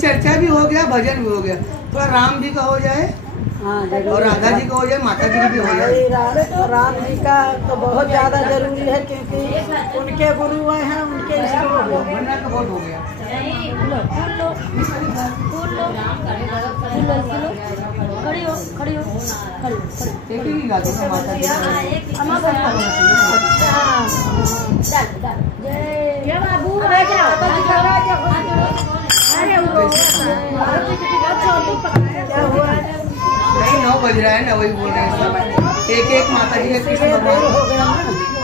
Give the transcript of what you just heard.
चर्चा भी हो गया, भजन भी हो गया, थोड़ा राम जी का हो जाए और राधा जी का हो जाए, माता जी भी हो जाए। राम जी का तो बहुत ज्यादा जरूरी है क्योंकि उनके गुरु हैं, उनके इष्ट बहुत हो गया। नहीं 9 बज रहा है ना, वही बोल रहे हैं सब। एक माता जी के कृष्ण भगवान